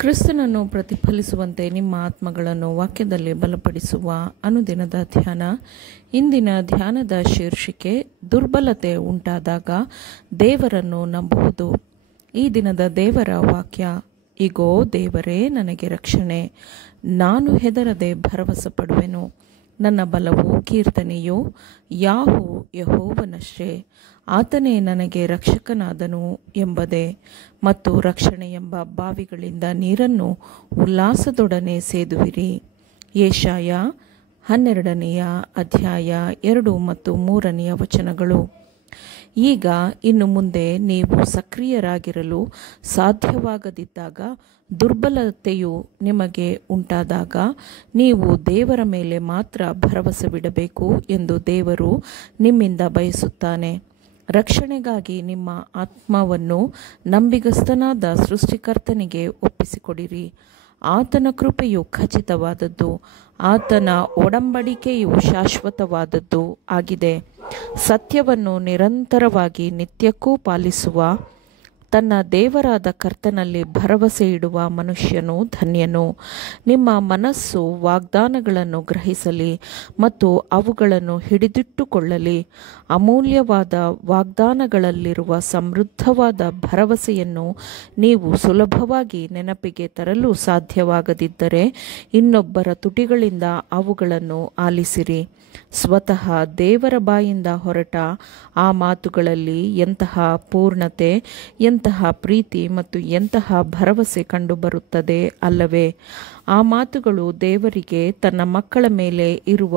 ಕ್ರಿಸ್ತನನ್ನು ಪ್ರತಿಫಲಿಸುವಂತೆ ನಿಮ್ಮ ಆತ್ಮಗಳನ್ನು ವಾಕ್ಯದಲ್ಲಿ ಬಲಪಡಿಸುವ ಅನುದಿನದ ಧ್ಯಾನ. ಇಂದಿನ ಧ್ಯಾನದ ಶೀರ್ಷಿಕೆ ದುರ್ಬಲತೆ ಉಂಟಾದಾಗ ದೇವರನ್ನು ನಂಬುವುದು. ಈ ದಿನದ ದೇವರ ವಾಕ್ಯ: ಇಗೋ, ದೇವರೇ ನನಗೆ ರಕ್ಷಣೆ, ನಾನು ಹೆದರದೆ ಭರವಸೆ ಪಡುವೆನು. ನನ್ನ ಬಲವೂ ಕೀರ್ತನೆಯೂ ಯೆಹೋವನಷ್ಟೇ, ಆತನೇ ನನಗೆ ರಕ್ಷಕನಾದನು ಎಂಬುದೇ. ಮತ್ತು ರಕ್ಷಣೆ ಎಂಬ ಬಾವಿಗಳಿಂದ ನೀರನ್ನು ಉಲ್ಲಾಸದೊಡನೆ ಸೇದುವಿರಿ. ಯೆಶಾಯ 12ನೇ ಅಧ್ಯಾಯ 2 ಮತ್ತು 3ನೇ ವಚನಗಳು. ಈಗ ಇನ್ನು ಮುಂದೆ ನೀವು ಸಕ್ರಿಯರಾಗಿರಲು ಸಾಧ್ಯವಾಗದಿದ್ದಾಗ, ದುರ್ಬಲತೆಯು ನಿಮಗೆ ಉಂಟಾದಾಗ ನೀವು ದೇವರ ಮೇಲೆ ಮಾತ್ರ ಭರವಸೆವಿಡಬೇಕು ಎಂದು ದೇವರು ನಿಮ್ಮಿಂದ ಬಯಸುತ್ತಾನೆ. ರಕ್ಷಣೆಗಾಗಿ ನಿಮ್ಮ ಆತ್ಮವನ್ನು ನಂಬಿಗಸ್ತನಾದ ಸೃಷ್ಟಿಕರ್ತನಿಗೆ ಒಪ್ಪಿಸಿಕೊಡಿರಿ. ಆತನ ಕೃಪೆಯು ಖಚಿತವಾದದ್ದು, ಆತನ ಒಡಂಬಡಿಕೆಯು ಶಾಶ್ವತವಾದದ್ದು ಆಗಿದೆ. ಸತ್ಯವನ್ನು ನಿರಂತರವಾಗಿ ನಿತ್ಯಕ್ಕೂ ಪಾಲಿಸುವ ತನ್ನ ದೇವರಾದ ಕರ್ತನಲ್ಲಿ ಭರವಸೆ ಇಡುವ ಮನುಷ್ಯನು ಧನ್ಯನು. ನಿಮ್ಮ ಮನಸ್ಸು ವಾಗ್ದಾನಗಳನ್ನು ಗ್ರಹಿಸಲಿ ಮತ್ತು ಅವುಗಳನ್ನು ಹಿಡಿದಿಟ್ಟುಕೊಳ್ಳಲಿ. ಅಮೂಲ್ಯವಾದ ವಾಗ್ದಾನಗಳಲ್ಲಿರುವ ಸಮೃದ್ಧವಾದ ಭರವಸೆಯನ್ನು ನೀವು ಸುಲಭವಾಗಿ ನೆನಪಿಗೆ ತರಲು ಸಾಧ್ಯವಾಗದಿದ್ದರೆ, ಇನ್ನೊಬ್ಬರ ತುಟಿಗಳಿಂದ ಅವುಗಳನ್ನು ಆಲಿಸಿರಿ. ಸ್ವತಃ ದೇವರ ಬಾಯಿಂದ ಹೊರಟ ಆ ಮಾತುಗಳಲ್ಲಿ ಎಂತಹ ಪೂರ್ಣತೆ, ಎಂತಹ ಪ್ರೀತಿ ಮತ್ತು ಎಂತಹ ಭರವಸೆ ಕಂಡುಬರುತ್ತದೆ ಅಲ್ಲವೇ? ಆ ಮಾತುಗಳು ದೇವರಿಗೆ ತನ್ನ ಮಕ್ಕಳ ಮೇಲೆ ಇರುವ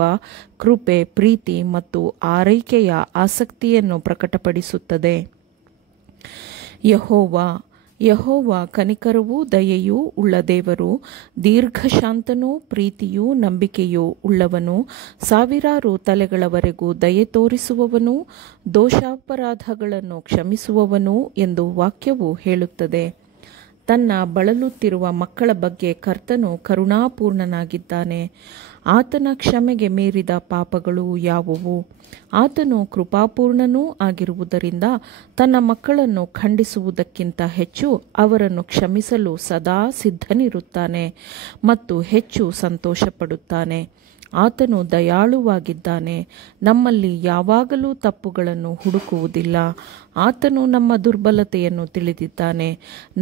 ಕೃಪೆ, ಪ್ರೀತಿ ಮತ್ತು ಆರೈಕೆಯ ಆಸಕ್ತಿಯನ್ನು ಪ್ರಕಟಪಡಿಸುತ್ತದೆ. ಯೆಹೋವ ಕನಿಕರವೂ ದಯೆಯೂ ಉಳ್ಳ ದೇವರು, ದೀರ್ಘಶಾಂತನೂ ಪ್ರೀತಿಯೂ ನಂಬಿಕೆಯೂ ಉಳ್ಳವನು, ಸಾವಿರಾರು ತಲೆಗಳವರೆಗೂ ದಯೆ ತೋರಿಸುವವನು, ದೋಷಾಪರಾಧಗಳನ್ನು ಕ್ಷಮಿಸುವವನು ಎಂದು ವಾಕ್ಯವು ಹೇಳುತ್ತದೆ. ತನ್ನ ಬಳಲುತ್ತಿರುವ ಮಕ್ಕಳ ಬಗ್ಗೆ ಕರ್ತನು ಕರುಣಾಪೂರ್ಣನಾಗಿದ್ದಾನೆ. ಆತನ ಕ್ಷಮೆಗೆ ಮೀರಿದ ಪಾಪಗಳು ಯಾವುವು? ಆತನು ಕೃಪಾಪೂರ್ಣನೂ ಆಗಿರುವುದರಿಂದ ತನ್ನ ಮಕ್ಕಳನ್ನು ಖಂಡಿಸುವುದಕ್ಕಿಂತ ಹೆಚ್ಚು ಅವರನ್ನು ಕ್ಷಮಿಸಲು ಸದಾ ಸಿದ್ಧನಿರುತ್ತಾನೆ ಮತ್ತು ಹೆಚ್ಚು ಸಂತೋಷಪಡುತ್ತಾನೆ. ಆತನು ದಯಾಳುವಾಗಿದ್ದಾನೆ, ನಮ್ಮಲ್ಲಿ ಯಾವಾಗಲೂ ತಪ್ಪುಗಳನ್ನು ಹುಡುಕುವುದಿಲ್ಲ. ಆತನು ನಮ್ಮ ದುರ್ಬಲತೆಯನ್ನು ತಿಳಿದಿದ್ದಾನೆ,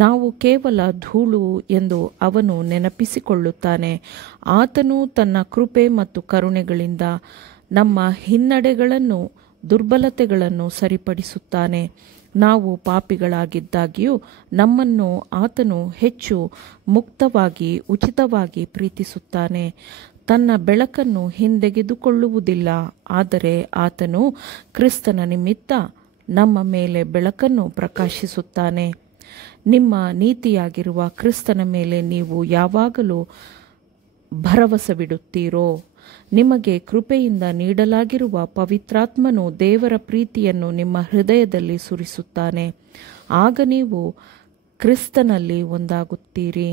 ನಾವು ಕೇವಲ ಧೂಳು ಎಂದು ಅವನು ನೆನಪಿಸಿಕೊಳ್ಳುತ್ತಾನೆ. ಆತನು ತನ್ನ ಕೃಪೆ ಮತ್ತು ಕರುಣೆಗಳಿಂದ ನಮ್ಮ ಹಿನ್ನಡೆಗಳನ್ನು, ದುರ್ಬಲತೆಗಳನ್ನು ಸರಿಪಡಿಸುತ್ತಾನೆ. ನಾವು ಪಾಪಿಗಳಾಗಿದ್ದಾಗ್ಯೂ ನಮ್ಮನ್ನು ಆತನು ಹೆಚ್ಚು ಮುಕ್ತವಾಗಿ, ಉಚಿತವಾಗಿ ಪ್ರೀತಿಸುತ್ತಾನೆ. ತನ್ನ ಬೆಳಕನ್ನು ಹಿಂದೆಗೆದುಕೊಳ್ಳುವುದಿಲ್ಲ, ಆದರೆ ಆತನು ಕ್ರಿಸ್ತನ ನಿಮಿತ್ತ ನಮ್ಮ ಮೇಲೆ ಬೆಳಕನ್ನು ಪ್ರಕಾಶಿಸುತ್ತಾನೆ. ನಿಮ್ಮ ನೀತಿಯಾಗಿರುವ ಕ್ರಿಸ್ತನ ಮೇಲೆ ನೀವು ಯಾವಾಗಲೂ ಭರವಸವಿಡುತ್ತೀರೋ? ನಿಮಗೆ ಕೃಪೆಯಿಂದ ನೀಡಲಾಗಿರುವ ಪವಿತ್ರಾತ್ಮನು ದೇವರ ಪ್ರೀತಿಯನ್ನು ನಿಮ್ಮ ಹೃದಯದಲ್ಲಿ ಸುರಿಸುತ್ತಾನೆ. ಆಗ ನೀವು ಕ್ರಿಸ್ತನಲ್ಲಿ ಒಂದಾಗುತ್ತೀರಿ.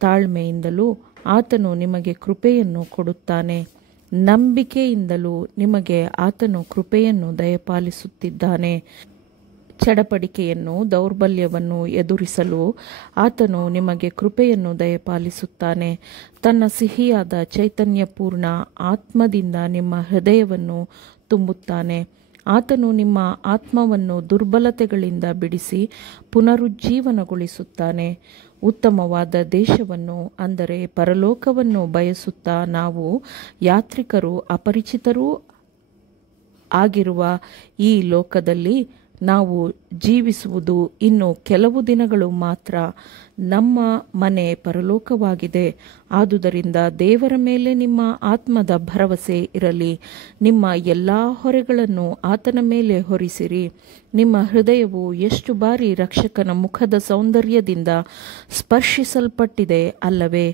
ತಾಳ್ಮೆಯಿಂದಲೂ ಆತನು ನಿಮಗೆ ಕೃಪೆಯನ್ನು ಕೊಡುತ್ತಾನೆ. ನಂಬಿಕೆಯಿಂದಲೂ ನಿಮಗೆ ಆತನು ಕೃಪೆಯನ್ನು ದಯಪಾಲಿಸುತ್ತಿದ್ದಾನೆ. ಚಡಪಡಿಕೆಯನ್ನು, ದೌರ್ಬಲ್ಯವನ್ನು ಎದುರಿಸಲು ಆತನು ನಿಮಗೆ ಕೃಪೆಯನ್ನು ದಯಪಾಲಿಸುತ್ತಾನೆ. ತನ್ನ ಸಿಹಿಯಾದ ಚೈತನ್ಯಪೂರ್ಣ ಆತ್ಮದಿಂದ ನಿಮ್ಮ ಹೃದಯವನ್ನು ತುಂಬುತ್ತಾನೆ. ಆತನು ನಿಮ್ಮ ಆತ್ಮವನ್ನು ದುರ್ಬಲತೆಗಳಿಂದ ಬಿಡಿಸಿ ಪುನರುಜ್ಜೀವನಗೊಳಿಸುತ್ತಾನೆ. ಉತ್ತಮವಾದ ದೇಶವನ್ನು, ಅಂದರೆ ಪರಲೋಕವನ್ನು ಬಯಸುತ್ತಾ ನಾವು ಯಾತ್ರಿಕರೂ ಅಪರಿಚಿತರೂ ಆಗಿರುವ ಈ ಲೋಕದಲ್ಲಿ ನಾವು ಜೀವಿಸುವುದು ಇನ್ನು ಕೆಲವು ದಿನಗಳು ಮಾತ್ರ. ನಮ್ಮ ಮನೆ ಪರಲೋಕವಾಗಿದೆ. ಆದುದರಿಂದ ದೇವರ ಮೇಲೆ ನಿಮ್ಮ ಆತ್ಮದ ಭರವಸೆ ಇರಲಿ. ನಿಮ್ಮ ಎಲ್ಲ ಹೊರೆಗಳನ್ನು ಆತನ ಮೇಲೆ ಹೊರಿಸಿರಿ. ನಿಮ್ಮ ಹೃದಯವು ಎಷ್ಟು ಬಾರಿ ರಕ್ಷಕನ ಮುಖದ ಸೌಂದರ್ಯದಿಂದ ಸ್ಪರ್ಶಿಸಲ್ಪಟ್ಟಿದೆ ಅಲ್ಲವೇ?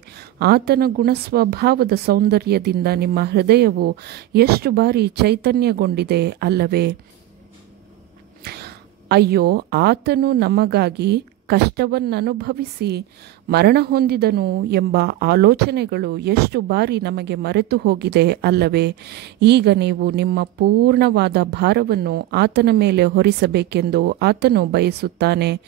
ಆತನ ಗುಣಸ್ವಭಾವದ ಸೌಂದರ್ಯದಿಂದ ನಿಮ್ಮ ಹೃದಯವು ಎಷ್ಟು ಬಾರಿ ಚೈತನ್ಯಗೊಂಡಿದೆ ಅಲ್ಲವೇ? ಅಯ್ಯೋ, ಆತನು ನಮಗಾಗಿ ಕಷ್ಟವನ್ನನುಭವಿಸಿ ಮರಣ ಹೊಂದಿದನು ಎಂಬ ಆಲೋಚನೆಗಳು ಎಷ್ಟು ಬಾರಿ ನಮಗೆ ಮರೆತು ಹೋಗಿದೆ ಅಲ್ಲವೇ? ಈಗ ನೀವು ನಿಮ್ಮ ಪೂರ್ಣವಾದ ಭಾರವನ್ನು ಆತನ ಮೇಲೆ ಹೊರಿಸಬೇಕೆಂದು ಆತನು ಬಯಸುತ್ತಾನೆ.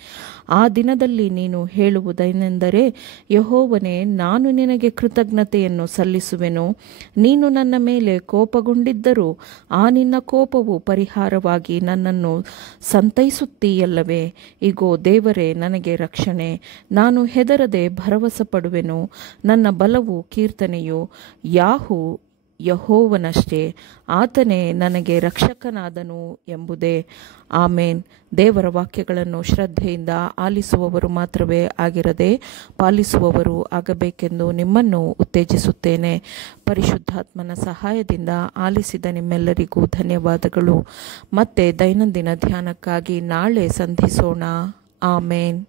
ಆ ದಿನದಲ್ಲಿ ನೀನು ಹೇಳುವುದೇನೆಂದರೆ, ಯೆಹೋವನೇ, ನಾನು ನಿನಗೆ ಕೃತಜ್ಞತೆಯನ್ನು ಸಲ್ಲಿಸುವೆನು. ನೀನು ನನ್ನ ಮೇಲೆ ಕೋಪಗೊಂಡಿದ್ದರೂ ಆ ನಿನ್ನ ಕೋಪವು ಪರಿಹಾರವಾಗಿ ನನ್ನನ್ನು ಸಂತೈಸುತ್ತೀಯಲ್ಲವೇ? ಇಗೋ ದೇವರೇ ನನಗೆ ರಕ್ಷಣೆ. ನಾನು ಹೆದರದೆ ಭರವಸೆ ಪಡುವೆನು. ನನ್ನ ಬಲವು ಕೀರ್ತನೆಯು ಯೆಹೋವನಷ್ಟೇ. ಆತನೇ ನನಗೆ ರಕ್ಷಕನಾದನು ಎಂಬುದೇ. ಆಮೇನ್. ದೇವರ ವಾಕ್ಯಗಳನ್ನು ಶ್ರದ್ಧೆಯಿಂದ ಆಲಿಸುವವರು ಮಾತ್ರವೇ ಆಗಿರದೆ ಪಾಲಿಸುವವರು ಆಗಬೇಕೆಂದು ನಿಮ್ಮನ್ನು ಉತ್ತೇಜಿಸುತ್ತೇನೆ. ಪರಿಶುದ್ಧಾತ್ಮನ ಸಹಾಯದಿಂದ ಆಲಿಸಿದ ನಿಮ್ಮೆಲ್ಲರಿಗೂ ಧನ್ಯವಾದಗಳು. ಮತ್ತೆ ದೈನಂದಿನ ಧ್ಯಾನಕ್ಕಾಗಿ ನಾಳೆ ಸಂಧಿಸೋಣ. ಆಮೇನ್.